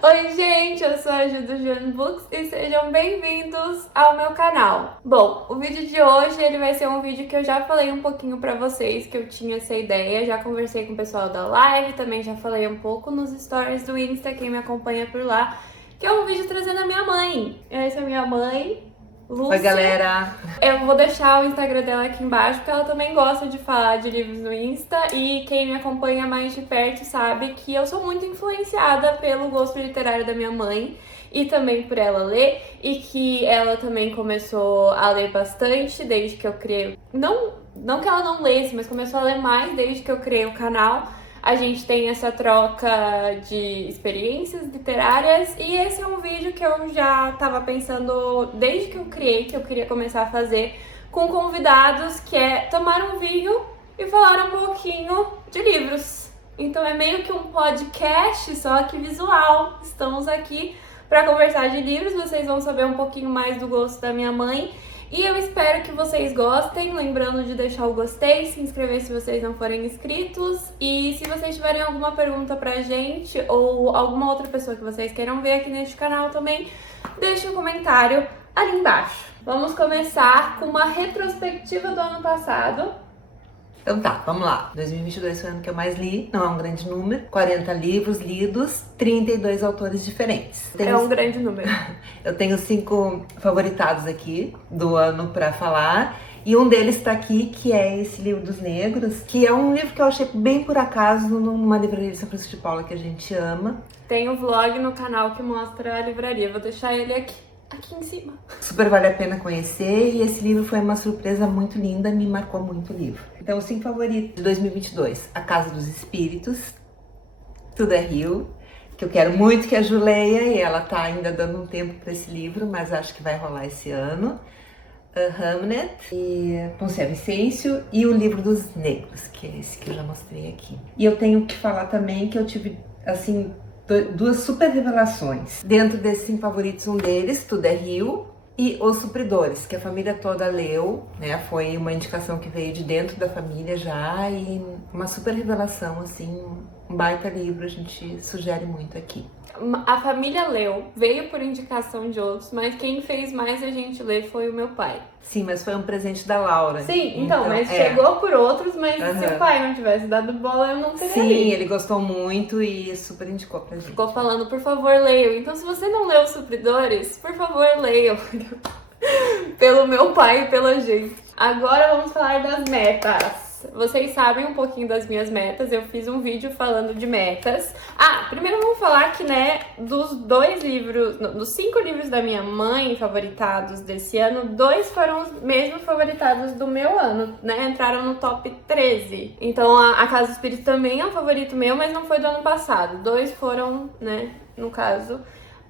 Oi gente, eu sou a Ju do Juno Books e sejam bem-vindos ao meu canal. Bom, o vídeo de hoje ele vai ser um vídeo que eu já falei um pouquinho pra vocês, que eu tinha essa ideia, já conversei com o pessoal da live, também já falei um pouco nos stories do Insta, quem me acompanha por lá, que é um vídeo trazendo a minha mãe. Essa é a minha mãe, Lúcia. Oi, galera! Eu vou deixar o Instagram dela aqui embaixo, porque ela também gosta de falar de livros no Insta. E quem me acompanha mais de perto sabe que eu sou muito influenciada pelo gosto literário da minha mãe e também por ela ler. E que ela também começou a ler bastante desde que eu criei... Não que ela não lesse, mas começou a ler mais desde que eu criei o canal. A gente tem essa troca de experiências literárias e esse é um vídeo que eu já tava pensando desde que eu criei, que eu queria começar a fazer com convidados, que é tomar um vinho e falar um pouquinho de livros. Então é meio que um podcast, só que visual. Estamos aqui para conversar de livros, vocês vão saber um pouquinho mais do gosto da minha mãe. E eu espero que vocês gostem, lembrando de deixar o gostei, se inscrever se vocês não forem inscritos. E se vocês tiverem alguma pergunta pra gente, ou alguma outra pessoa que vocês queiram ver aqui neste canal também, deixe um comentário ali embaixo. Vamos começar com uma retrospectiva do ano passado. Então tá, vamos lá. 2022 foi o ano que eu mais li, não é um grande número. 40 livros lidos, 32 autores diferentes. É um grande número. Eu tenho 5 favoritados aqui do ano pra falar. E um deles tá aqui, que é esse livro dos negros, que é um livro que eu achei bem por acaso numa livraria de São Francisco de Paula que a gente ama. Tem um vlog no canal que mostra a livraria, vou deixar ele aqui em cima. Super vale a pena conhecer e esse livro foi uma surpresa muito linda, me marcou muito o livro. Então, os 5 favoritos de 2022, A Casa dos Espíritos, Tudo é Rio, que eu quero muito que a Ju leia e ela tá ainda dando um tempo para esse livro, mas acho que vai rolar esse ano. Hamnet, e Poncia Vicêncio e O Livro dos Negros, que é esse que eu já mostrei aqui. E eu tenho que falar também que eu tive, assim, 2 super revelações. Dentro desses 5 favoritos, um deles, Tudo é Rio, e Os Supridores, que a família toda leu, né? Foi uma indicação que veio de dentro da família já, e uma super revelação, assim, um baita livro, a gente sugere muito aqui. A família leu, veio por indicação de outros, mas quem fez mais a gente ler foi o meu pai. Sim, mas foi um presente da Laura. Sim, então mas chegou por outros, mas se o pai não tivesse dado bola, eu não teria Sim, lido. ele gostou muito e super indicou pra gente. Ficou falando, por favor, leiam. Então se você não leu Os Supridores, por favor, leiam. Pelo meu pai e pela gente. Agora vamos falar das metas. Vocês sabem um pouquinho das minhas metas, eu fiz um vídeo falando de metas. Primeiro vamos falar que, né, dos 5 livros da minha mãe favoritados desse ano, 2 foram os mesmos favoritados do meu ano, né, entraram no top 13. Então a Casa do Espírito também é um favorito meu, mas não foi do ano passado. 2 foram, né, no caso...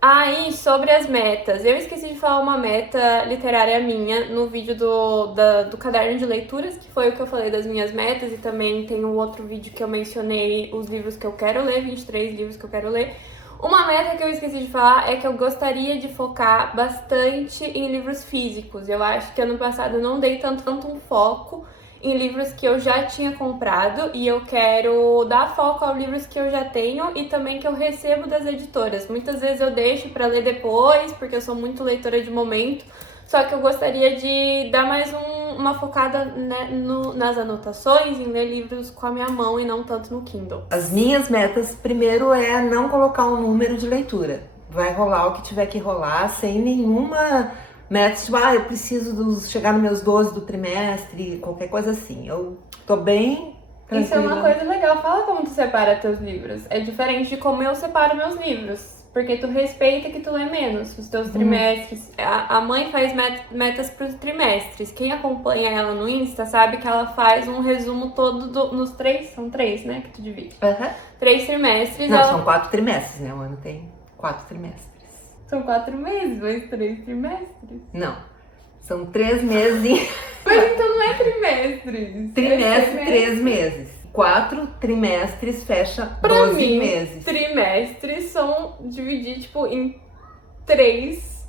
Aí, sobre as metas, eu esqueci de falar uma meta literária minha no vídeo do caderno de leituras, que foi o que eu falei das minhas metas, e também tem um outro vídeo que eu mencionei os livros que eu quero ler, 23 livros que eu quero ler. Uma meta que eu esqueci de falar é que eu gostaria de focar bastante em livros físicos. Eu acho que ano passado eu não dei tanto um foco em livros que eu já tinha comprado e eu quero dar foco aos livros que eu já tenho e também que eu recebo das editoras. Muitas vezes eu deixo para ler depois, porque eu sou muito leitora de momento, só que eu gostaria de dar mais uma focada, né, nas anotações, em ler livros com a minha mão e não tanto no Kindle. As minhas metas, primeiro, é não colocar um número de leitura. Vai rolar o que tiver que rolar, sem nenhuma... metas, tipo, eu preciso chegar nos meus 12 do trimestre, qualquer coisa assim. Eu tô bem tranquila. Isso é uma coisa legal. Fala como tu separa teus livros. É diferente de como eu separo meus livros. Porque tu respeita que tu lê menos os teus trimestres. A mãe faz metas pros trimestres. Quem acompanha ela no Insta sabe que ela faz um resumo todo nos 3, são 3, né, que tu divide. 3 trimestres. Não, são 4 trimestres, né? O ano tem 4 trimestres. São 4 meses, mas 3 trimestres? Não, são 3 meses. Mas então não é trimestres. Trimestre, 3 meses. 4 trimestres fecha pra 12 mim, meses. Trimestres são dividir, tipo, em 3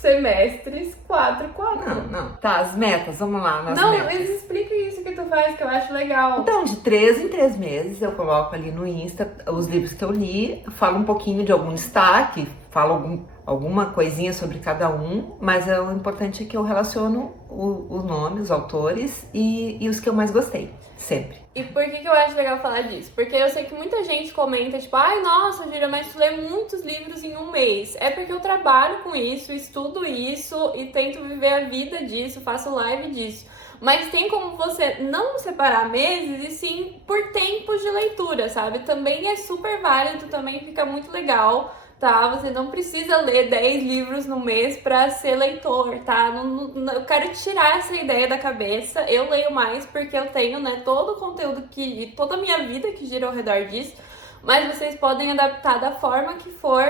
semestres 4 4. Não. Tá, as metas, vamos lá. Nas Não, metas. mas explica isso que tu faz, que eu acho legal. Então, de 3 em 3 meses, eu coloco ali no Insta os livros que eu li, falo um pouquinho de algum destaque, falo alguma coisinha sobre cada um, mas o importante é que eu relaciono os nomes, os autores e os que eu mais gostei, sempre. E por que eu acho legal falar disso? Porque eu sei que muita gente comenta, tipo, ai, nossa, Júlia, mas tu lê muitos livros em um mês. É porque eu trabalho com isso, estudo isso e tento viver a vida disso, faço live disso. Mas tem como você não separar meses e sim por tempos de leitura, sabe? Também é super válido, também fica muito legal, tá? Você não precisa ler 10 livros no mês pra ser leitor, tá? Eu quero tirar essa ideia da cabeça. Eu leio mais porque eu tenho, né, todo o conteúdo e toda a minha vida que gira ao redor disso. Mas vocês podem adaptar da forma que for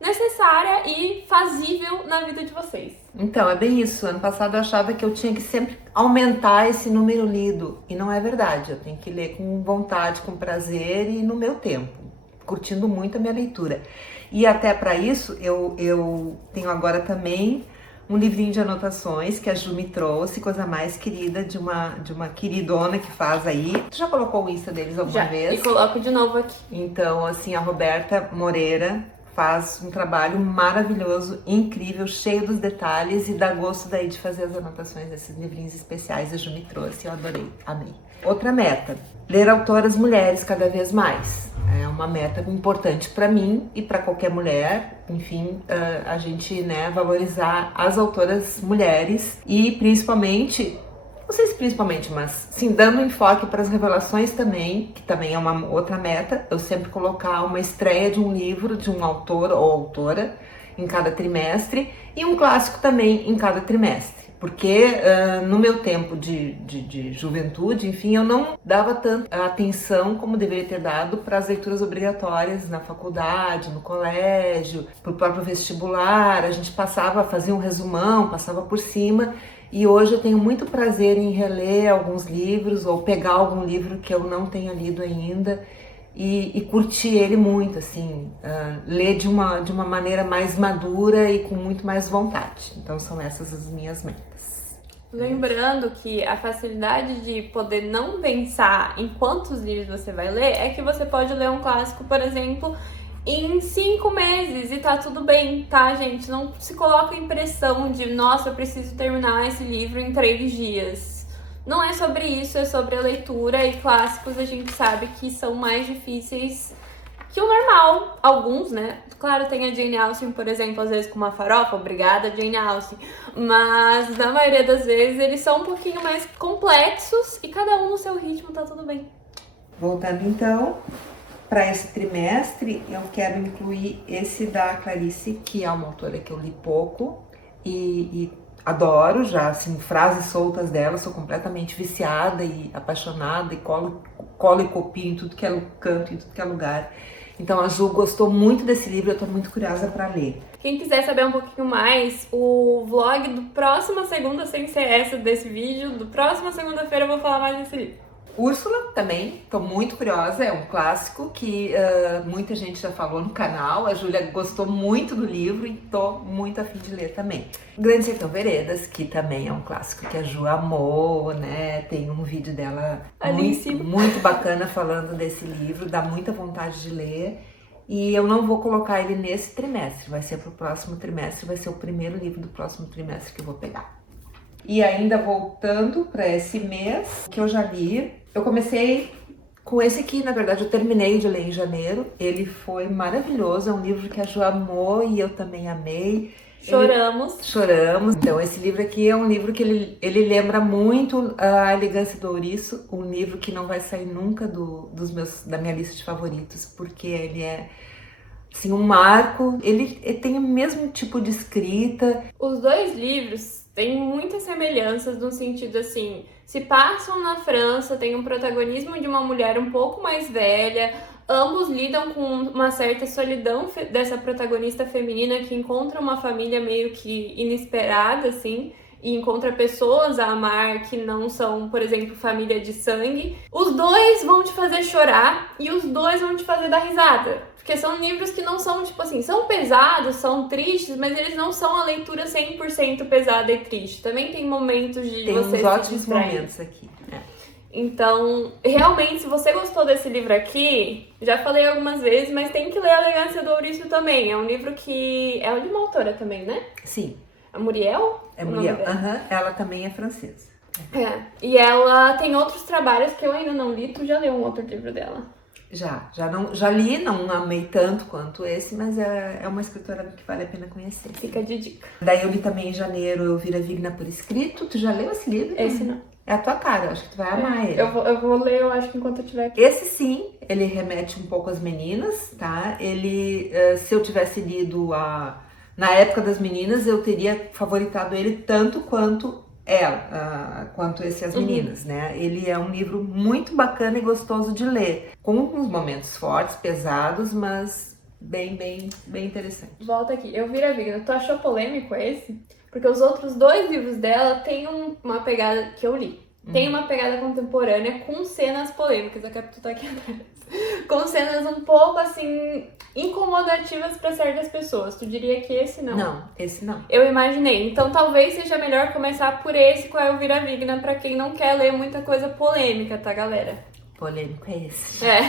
necessária e fazível na vida de vocês. Então, é bem isso. Ano passado eu achava que eu tinha que sempre aumentar esse número lido. E não é verdade. Eu tenho que ler com vontade, com prazer e no meu tempo. Curtindo muito a minha leitura. E até para isso, eu tenho agora também um livrinho de anotações que a Ju me trouxe, coisa mais querida de uma queridona que faz aí. Tu já colocou o Insta deles alguma vez? E coloco de novo aqui. Então, assim, a Roberta Moreira faz um trabalho maravilhoso, incrível, cheio dos detalhes e dá gosto daí de fazer as anotações desses livrinhos especiais. A Ju me trouxe, eu adorei, amei. Outra meta, ler autoras mulheres cada vez mais. É uma meta importante para mim e para qualquer mulher, enfim, a gente, né, valorizar as autoras mulheres e principalmente, não sei se principalmente, mas sim, dando enfoque para as revelações também, que também é uma outra meta, eu sempre colocar uma estreia de um livro, de um autor ou autora em cada trimestre e um clássico também em cada trimestre. Porque no meu tempo de juventude, enfim, eu não dava tanta atenção como deveria ter dado para as leituras obrigatórias na faculdade, no colégio, para o próprio vestibular. A gente fazia um resumão, passava por cima. E hoje eu tenho muito prazer em reler alguns livros ou pegar algum livro que eu não tenha lido ainda e curtir ele muito, assim, ler de uma maneira mais madura e com muito mais vontade. Então são essas as minhas metas. Lembrando que a facilidade de poder não pensar em quantos livros você vai ler é que você pode ler um clássico, por exemplo, em 5 meses e tá tudo bem, tá, gente? Não se coloca em pressão de, nossa, eu preciso terminar esse livro em 3 dias. Não é sobre isso, é sobre a leitura e clássicos a gente sabe que são mais difíceis que o normal, alguns, né? Claro, tem a Jane Austen, por exemplo, às vezes com uma farofa, obrigada Jane Austen, mas na maioria das vezes eles são um pouquinho mais complexos e cada um no seu ritmo, tá tudo bem. Voltando então, para esse trimestre eu quero incluir esse da Clarice, que é uma autora que eu li pouco e adoro já, assim, frases soltas dela, sou completamente viciada e apaixonada e colo e copio em tudo que é canto, em tudo que é lugar. Então a Ju gostou muito desse livro, eu tô muito curiosa para ler. Quem quiser saber um pouquinho mais, o vlog do próxima segunda, sem ser essa desse vídeo, do próxima segunda-feira eu vou falar mais desse livro. Úrsula também, tô muito curiosa, é um clássico que muita gente já falou no canal, a Júlia gostou muito do livro e tô muito a fim de ler também. Grande Sertão Veredas, que também é um clássico que a Ju amou, né, tem um vídeo dela muito bacana falando desse livro, dá muita vontade de ler. E eu não vou colocar ele nesse trimestre, vai ser pro próximo trimestre, vai ser o primeiro livro do próximo trimestre que eu vou pegar. E ainda voltando para esse mês que eu já li, eu comecei com esse aqui, na verdade eu terminei de ler em janeiro, ele foi maravilhoso, é um livro que a Ju amou e eu também amei. Choramos. Então esse livro aqui é um livro que ele lembra muito a Elegância do Ouriço, um livro que não vai sair nunca da minha lista de favoritos, porque ele é assim, um marco, ele tem o mesmo tipo de escrita. Os dois livros têm muitas semelhanças no sentido assim, se passam na França, tem um protagonismo de uma mulher um pouco mais velha, ambos lidam com uma certa solidão dessa protagonista feminina que encontra uma família meio que inesperada, assim, e encontra pessoas a amar que não são, por exemplo, família de sangue. Os dois vão te fazer chorar e os dois vão te fazer dar risada. Porque são livros que não são, tipo assim, são pesados, são tristes, mas eles não são a leitura 100% pesada e triste. Também tem momentos de Tem você uns se ótimos distrair. momentos aqui. Então, realmente, se você gostou desse livro aqui, já falei algumas vezes, mas tem que ler A Elegância do Ouriço também. É um livro que é de uma autora também, né? Sim. A Muriel? É Muriel. Ela também é francesa. É. E ela tem outros trabalhos que eu ainda não li. Tu já leu um outro livro dela? Já li, não amei tanto quanto esse, mas é uma escritora que vale a pena conhecer. Fica de dica. Daí eu li também em janeiro Elvira Wigner por escrito. Tu já leu esse livro? Esse não. É a tua cara, eu acho que tu vai amar ele. Eu vou ler, eu acho que enquanto eu estiver aqui. Esse sim, ele remete um pouco às meninas, tá? Ele, se eu tivesse lido na época das meninas, eu teria favoritado ele tanto quanto ela, quanto esse As Meninas, né? Ele é um livro muito bacana e gostoso de ler, com uns momentos fortes, pesados, mas bem interessante. Volta aqui, Elvira Wigner, tu achou polêmico esse? Porque os outros 2 livros dela têm uma pegada que eu li. Tem uma pegada contemporânea com cenas polêmicas, a Capitu tá aqui atrás. Com cenas um pouco, assim, incomodativas para certas pessoas. Tu diria que esse não? Não, esse não. Eu imaginei. Então talvez seja melhor começar por esse com a Elvira Wigner pra quem não quer ler muita coisa polêmica, tá, galera? Polêmico é esse. É.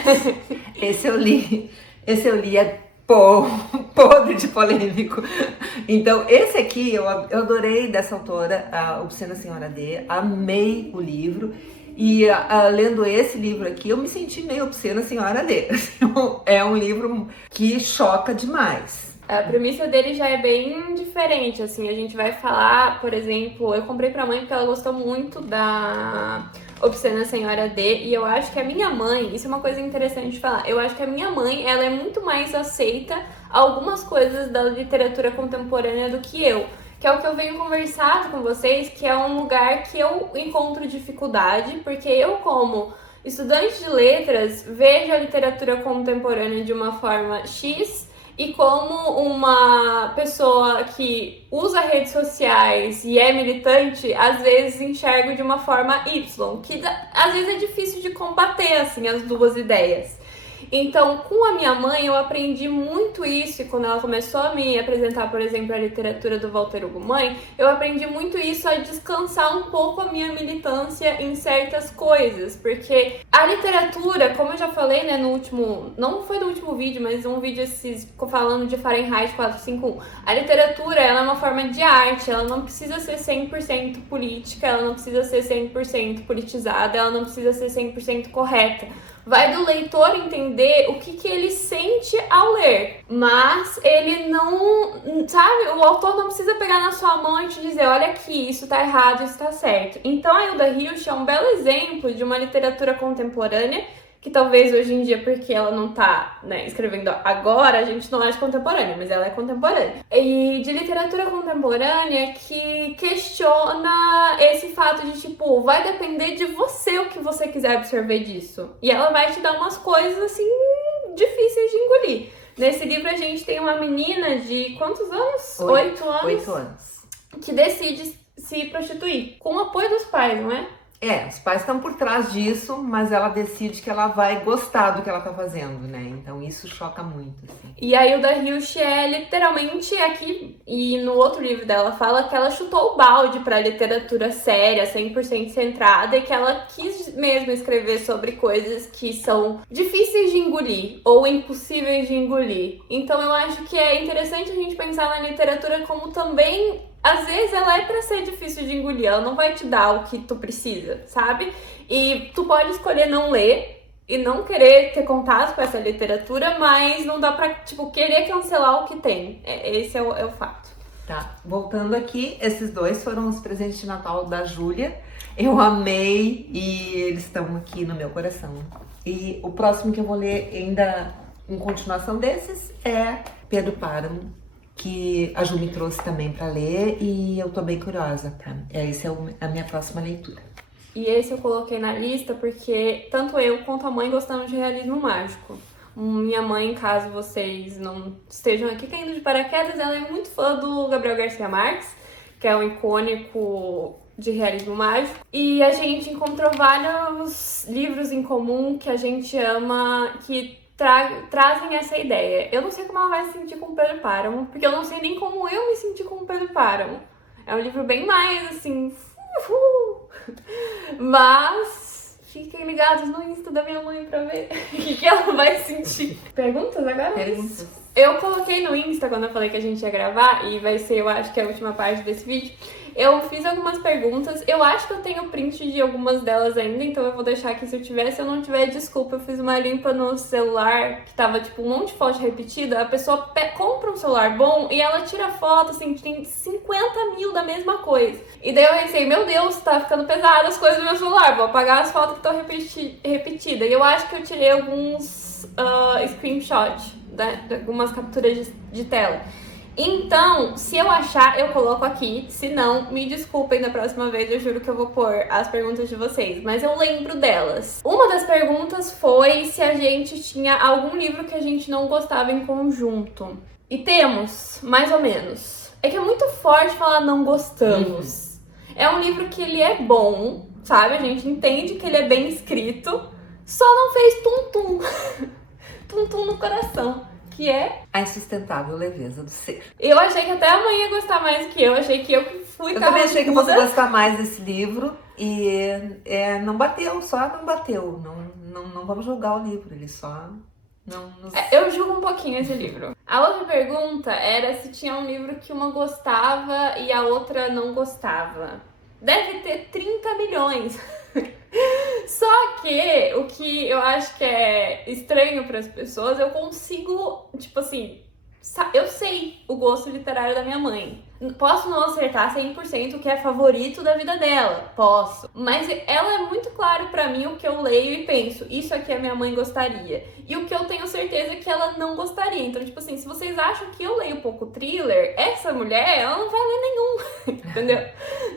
Esse eu li é podre de polêmico. Então, esse aqui eu adorei dessa autora, a Obscena Senhora D. Amei o livro. E lendo esse livro aqui, eu me senti meio Obscena Senhora D. É um livro que choca demais. A premissa dele já é bem diferente, assim, a gente vai falar, por exemplo, eu comprei pra mãe porque ela gostou muito da Obscena Senhora D, e eu acho que a minha mãe, isso é uma coisa interessante de falar, eu acho que a minha mãe, ela é muito mais aceita a algumas coisas da literatura contemporânea do que eu. Que é o que eu venho conversado com vocês, que é um lugar que eu encontro dificuldade, porque eu, como estudante de letras, vejo a literatura contemporânea de uma forma X, e como uma pessoa que usa redes sociais e é militante, às vezes enxergo de uma forma Y, que às vezes é difícil de combater, assim, as duas ideias. Então, com a minha mãe, eu aprendi muito isso, e quando ela começou a me apresentar, por exemplo, a literatura do Walter Hugo Mãe, eu aprendi muito isso, a descansar um pouco a minha militância em certas coisas, porque a literatura, como eu já falei, né, no último, não foi no último vídeo, mas um vídeo falando de Fahrenheit 451, a literatura, ela é uma forma de arte, ela não precisa ser 100% política, ela não precisa ser 100% politizada, ela não precisa ser 100% correta. Vai do leitor entender o que ele sente ao ler, mas ele não, sabe, o autor não precisa pegar na sua mão e te dizer, olha aqui, isso tá errado, isso tá certo. Então a Hilda Hilst é um belo exemplo de uma literatura contemporânea, que talvez hoje em dia, porque ela não tá, né, escrevendo agora, a gente não acha contemporânea, mas ela é contemporânea. E de literatura contemporânea que questiona esse fato de, tipo, vai depender de você o que você quiser absorver disso. E ela vai te dar umas coisas, assim, difíceis de engolir. Nesse livro a gente tem uma menina de quantos anos? 8 anos. 8 anos. Que decide se prostituir, com o apoio dos pais, não é? Os pais estão por trás disso, mas ela decide que ela vai gostar do que ela tá fazendo, né? Então isso choca muito, assim. E a Hilda Hilst é literalmente aqui, e no outro livro dela fala que ela chutou o balde pra literatura séria, 100% centrada, e que ela quis mesmo escrever sobre coisas que são difíceis de engolir, ou impossíveis de engolir. Então eu acho que é interessante a gente pensar na literatura como também... Às vezes ela é pra ser difícil de engolir, ela não vai te dar o que tu precisa, sabe? E tu pode escolher não ler e não querer ter contato com essa literatura, mas não dá pra, tipo, querer cancelar o que tem. Esse é o fato. Tá, voltando aqui, esses 2 foram os presentes de Natal da Júlia. Eu amei e eles estão aqui no meu coração. E o próximo que eu vou ler ainda em continuação desses é Pedro Páramo, que a Ju me trouxe também para ler e eu tô bem curiosa, tá? Essa é a minha próxima leitura. E esse eu coloquei na lista porque tanto eu quanto a mãe gostamos de realismo mágico. Minha mãe, caso vocês não estejam aqui caindo de paraquedas, ela é muito fã do Gabriel Garcia Marques, que é um icônico de realismo mágico. E a gente encontrou vários livros em comum que a gente ama, que trazem essa ideia. Eu não sei como ela vai se sentir com o Pedro Páramo, porque eu não sei nem como eu me senti com o Pedro Páramo. É um livro bem mais, assim... Mas... fiquem ligados no Insta da minha mãe pra ver o que ela vai sentir. Perguntas agora? Perguntas. Eu coloquei no Insta quando eu falei que a gente ia gravar, e vai ser, eu acho que a última parte desse vídeo. Eu fiz algumas perguntas, eu acho que eu tenho print de algumas delas ainda, então eu vou deixar aqui se eu tiver. Se eu não tiver, desculpa, eu fiz uma limpa no celular, que tava tipo um monte de foto repetida. A pessoa compra um celular bom e ela tira foto, assim, tem 50 mil da mesma coisa. E daí eu pensei, meu Deus, tá ficando pesado as coisas do meu celular, vou apagar as fotos que estão repetidas. E eu acho que eu tirei alguns screenshots, né, de algumas capturas de tela. Então, se eu achar, eu coloco aqui. Se não, me desculpem da próxima vez, eu juro que eu vou pôr as perguntas de vocês. Mas eu lembro delas. Uma das perguntas foi se a gente tinha algum livro que a gente não gostava em conjunto. E temos, mais ou menos. É que é muito forte falar não gostamos. É um livro que ele é bom, sabe? A gente entende que ele é bem escrito. Só não fez tum-tum. Tum-tum no coração. Que é A Insustentável Leveza do Ser. Eu achei que até a mãe ia gostar mais que eu. Achei que eu fui Eu também achei que você ia gostar mais desse livro. E não bateu, só não bateu. Não vamos julgar o livro, ele só não nos... Eu julgo um pouquinho esse livro. A outra pergunta era se tinha um livro que uma gostava e a outra não gostava. Deve ter 30 milhões. Só que o que eu acho que é estranho para as pessoas, eu consigo, tipo assim, eu sei o gosto literário da minha mãe. Posso não acertar 100% o que é favorito da vida dela, posso. Mas ela é muito claro pra mim o que eu leio e penso, isso aqui a minha mãe gostaria. E o que eu tenho certeza é que ela não gostaria. Então, tipo assim, se vocês acham que eu leio pouco thriller, essa mulher, ela não vai ler nenhum, entendeu?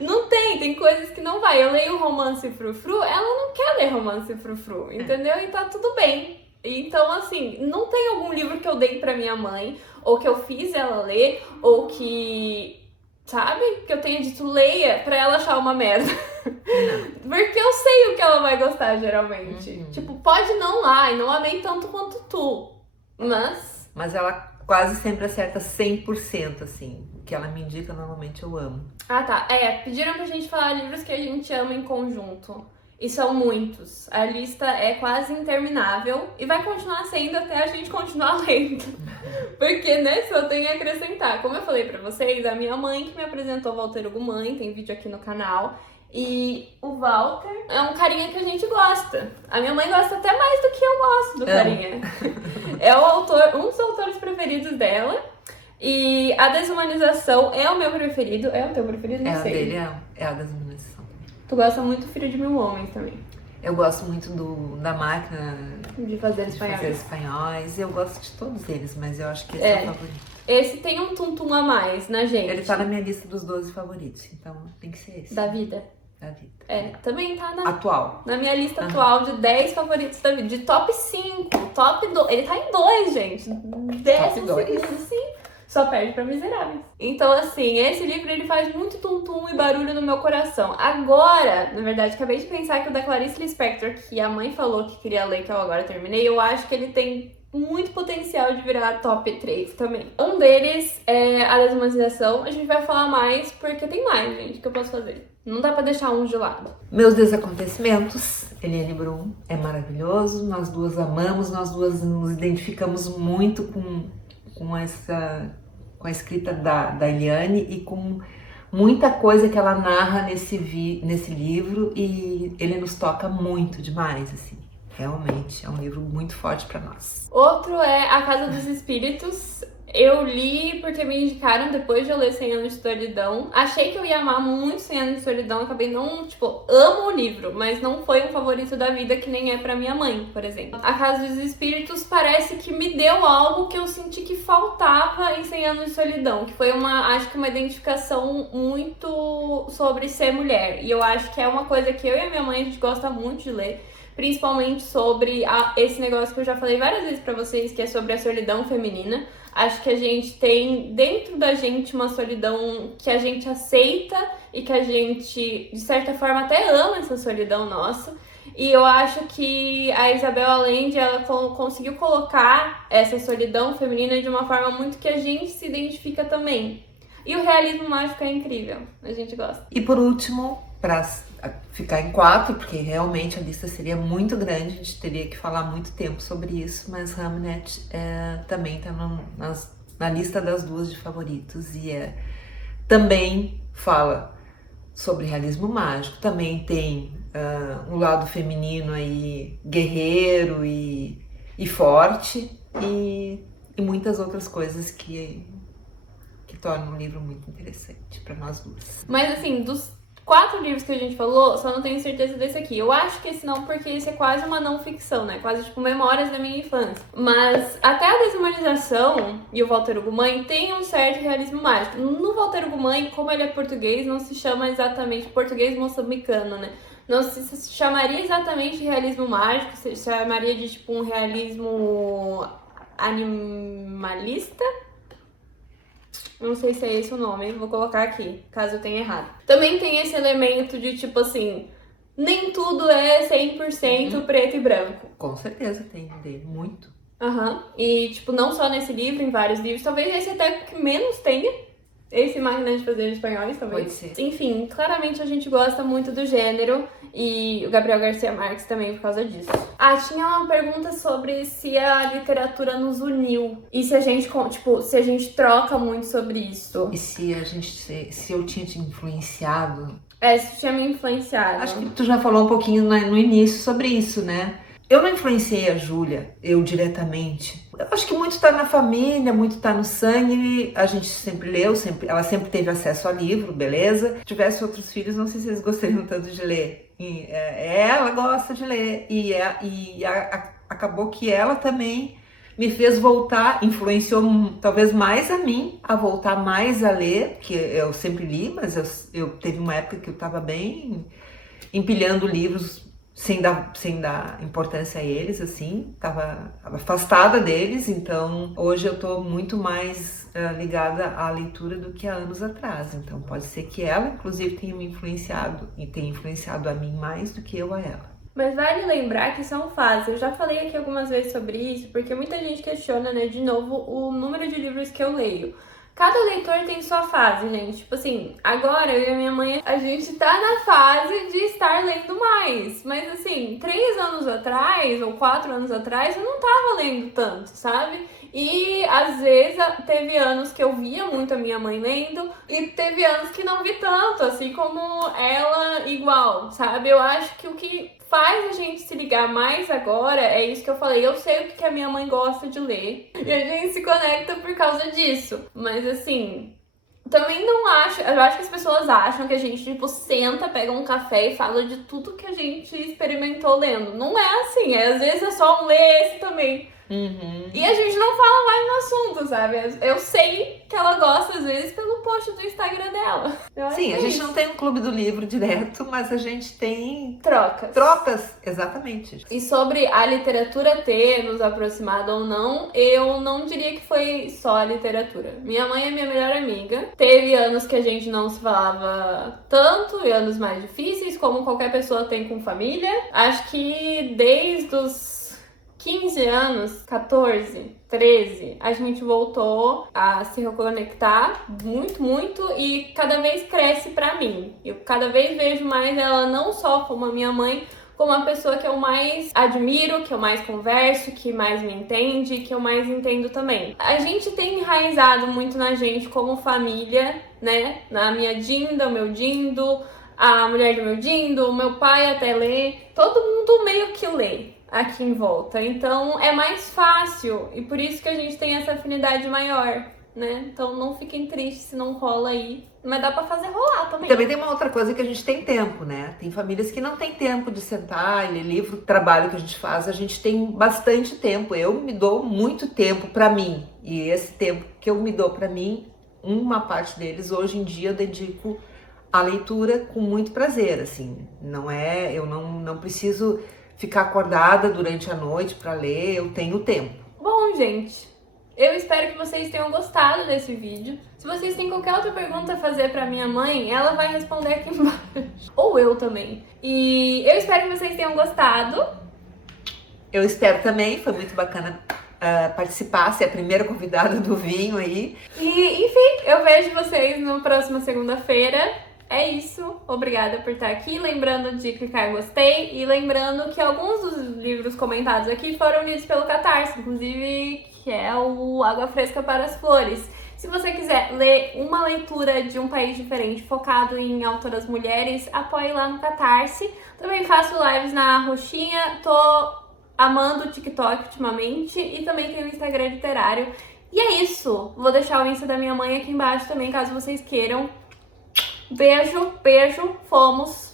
Não tem coisas que não vai. Eu leio romance frufru, ela não quer ler romance frufru, entendeu? E tá tudo bem. Então, assim, não tem algum livro que eu dei pra minha mãe, ou que eu fiz ela ler, ou que, sabe, que eu tenha dito leia pra ela achar uma merda. Não. Porque eu sei o que ela vai gostar, geralmente. Tipo, pode não lá, e não amei tanto quanto tu, Mas ela quase sempre acerta 100%, assim. O que ela me indica, normalmente eu amo. Ah, tá. Pediram pra gente falar livros que a gente ama em conjunto. E são muitos. A lista é quase interminável e vai continuar sendo até a gente continuar lendo. Porque, né, só tem a acrescentar. Como eu falei pra vocês, a minha mãe que me apresentou Walter Hugo Mãe, tem vídeo aqui no canal. E o Walter é um carinha que a gente gosta. A minha mãe gosta até mais do que eu gosto do carinha. É um dos autores preferidos dela. E A Desumanização é o meu preferido. É o teu preferido? Não sei. O dele é A Desumanização. Tu gosta muito do Filho de Mil Homens também. Eu gosto muito da Máquina de Fazer Espanhóis. Eu gosto de todos eles, mas eu acho que esse é o favorito. Esse tem um tum-tum a mais na gente. Ele tá na minha lista dos 12 favoritos, então tem que ser esse. Da vida? Da vida. Também tá atual. Na minha lista atual de 10 favoritos da vida. De top 5, top 2. Ele tá em 2, gente. 10º, sim. Só perde pra Miseráveis. Então, assim, esse livro ele faz muito tum-tum e barulho no meu coração. Agora, na verdade, acabei de pensar que o da Clarice Lispector, que a mãe falou que queria ler, que eu agora terminei, eu acho que ele tem muito potencial de virar top 3 também. Um deles é A Desumanização. A gente vai falar mais, porque tem mais, gente, que eu posso fazer. Não dá pra deixar um de lado. Meus Desacontecimentos, Eliane Brum, é maravilhoso. Nós duas amamos, nós duas nos identificamos muito com a escrita da Eliane e com muita coisa que ela narra nesse livro, e ele nos toca muito demais, assim. Realmente, é um livro muito forte pra nós. Outro é A Casa dos Espíritos. Eu li porque me indicaram depois de eu ler 100 Anos de Solidão. Achei que eu ia amar muito 100 Anos de Solidão. Acabei não, amo o livro, mas não foi um favorito da vida que nem é pra minha mãe, por exemplo. A Casa dos Espíritos parece que me deu algo que eu senti que faltava em 100 Anos de Solidão, que foi acho que uma identificação muito sobre ser mulher. E eu acho que é uma coisa que eu e a minha mãe a gente gosta muito de ler. Principalmente sobre esse negócio que eu já falei várias vezes pra vocês, que é sobre a solidão feminina. Acho que a gente tem dentro da gente uma solidão que a gente aceita e que a gente, de certa forma, até ama essa solidão nossa. E eu acho que a Isabel Allende, ela conseguiu colocar essa solidão feminina de uma forma muito que a gente se identifica também. E o realismo mágico é incrível, a gente gosta. E por último, para ficar em 4, porque realmente a lista seria muito grande, a gente teria que falar muito tempo sobre isso, mas Hamnet também está na lista das 2 de favoritos e também fala sobre realismo mágico, também tem um lado feminino aí, guerreiro e forte, e muitas outras coisas que tornam o livro muito interessante para nós duas. Mas assim, dos 4 livros que a gente falou, só não tenho certeza desse aqui. Eu acho que esse não, porque esse é quase uma não ficção, né? Quase tipo memórias da minha infância. Mas até a Desumanização e o Walter Hugo Mãe tem um certo realismo mágico. No Walter Hugo Mãe, como ele é português, não se chama exatamente português moçambicano, né? Não se chamaria exatamente de realismo mágico, se chamaria de tipo um realismo animalista. Não sei se é esse o nome, vou colocar aqui, caso eu tenha errado. Também tem esse elemento de, tipo assim, nem tudo é 100% preto e branco. Com certeza tem dele, muito. E, tipo, não só nesse livro, em vários livros. Talvez esse até que menos tenha. Esse Máquina de Fazer Espanhóis, talvez. Pode ser. Enfim, claramente a gente gosta muito do gênero. E o Gabriel Garcia Marques também por causa disso. Tinha uma pergunta sobre se a literatura nos uniu. E se a gente, tipo, se a gente troca muito sobre isso. E se eu tinha te influenciado. Se tinha me influenciado. Acho que tu já falou um pouquinho no início sobre isso, né? Eu não influenciei a Júlia, eu diretamente. Eu acho que muito tá na família, muito tá no sangue. A gente sempre leu, ela sempre teve acesso a livro, beleza? Se tivesse outros filhos, não sei se eles gostariam tanto de ler. Ela gosta de ler. Acabou que ela também me fez voltar, influenciou talvez mais a mim, a voltar mais a ler, porque eu sempre li, mas eu teve uma época que eu tava bem empilhando livros sem dar importância a eles, assim, tava afastada deles, então hoje eu tô muito mais ligada à leitura do que há anos atrás, então pode ser que ela, inclusive, tenha me influenciado e tenha influenciado a mim mais do que eu a ela. Mas vale lembrar que são fases. Eu já falei aqui algumas vezes sobre isso, porque muita gente questiona, né, de novo, o número de livros que eu leio. Cada leitor tem sua fase, gente. Tipo assim, agora eu e a minha mãe, a gente tá na fase de estar lendo mais. Mas assim, 3 anos atrás, ou 4 anos atrás, eu não tava lendo tanto, sabe? E às vezes teve anos que eu via muito a minha mãe lendo, e teve anos que não vi tanto, assim como ela igual, sabe? Eu acho que o que faz a gente se ligar mais agora é isso que eu falei. Eu sei o que a minha mãe gosta de ler e a gente se conecta por causa disso. Mas assim, também não acho... Eu acho que as pessoas acham que a gente, tipo, senta, pega um café e fala de tudo que a gente experimentou lendo. Não é assim. Às vezes é só um ler esse também. E a gente não fala mais no assunto, sabe? Eu sei que ela gosta, às vezes, pelo post do Instagram dela. Sim, a gente não tem um clube do livro direto, mas a gente tem... Trocas, exatamente. E sobre a literatura ter nos aproximado ou não, eu não diria que foi só a literatura. Minha mãe é minha melhor amiga. Teve anos que a gente não se falava tanto, e anos mais difíceis, como qualquer pessoa tem com família. Acho que desde os 15 anos, 14, 13, a gente voltou a se reconectar muito, muito, e cada vez cresce pra mim. Eu cada vez vejo mais ela não só como a minha mãe, como a pessoa que eu mais admiro, que eu mais converso, que mais me entende, que eu mais entendo também. A gente tem enraizado muito na gente como família, né? Na minha Dinda, o meu Dindo, a mulher do meu Dindo, o meu pai até lê. Todo mundo meio que lê aqui em volta, então é mais fácil, e por isso que a gente tem essa afinidade maior, né? Então não fiquem tristes se não rola aí, mas dá pra fazer rolar também. Também tem uma outra coisa que a gente tem tempo, né? Tem famílias que não tem tempo de sentar e ler livro. O trabalho que a gente tem bastante tempo. Eu me dou muito tempo pra mim, e esse tempo que eu me dou pra mim, uma parte deles hoje em dia eu dedico à leitura com muito prazer, assim. Eu não preciso ficar acordada durante a noite para ler, eu tenho tempo. Bom, gente, Eu espero que vocês tenham gostado desse vídeo. Se vocês têm qualquer outra pergunta a fazer pra minha mãe, ela vai responder aqui embaixo. Ou eu também. E eu espero que vocês tenham gostado. Eu espero também, foi muito bacana participar, ser a primeira convidada do vinho aí. E, enfim, eu vejo vocês na próxima segunda-feira. É isso, obrigada por estar aqui, lembrando de clicar em gostei e lembrando que alguns dos livros comentados aqui foram lidos pelo Catarse, inclusive que é o Água Fresca para as Flores. Se você quiser ler uma leitura de um país diferente focado em autoras mulheres, apoie lá no Catarse. Também faço lives na Roxinha, tô amando o TikTok ultimamente e também tem o Instagram literário. E é isso, vou deixar o Insta da minha mãe aqui embaixo também, caso vocês queiram. Beijo, beijo, fomos!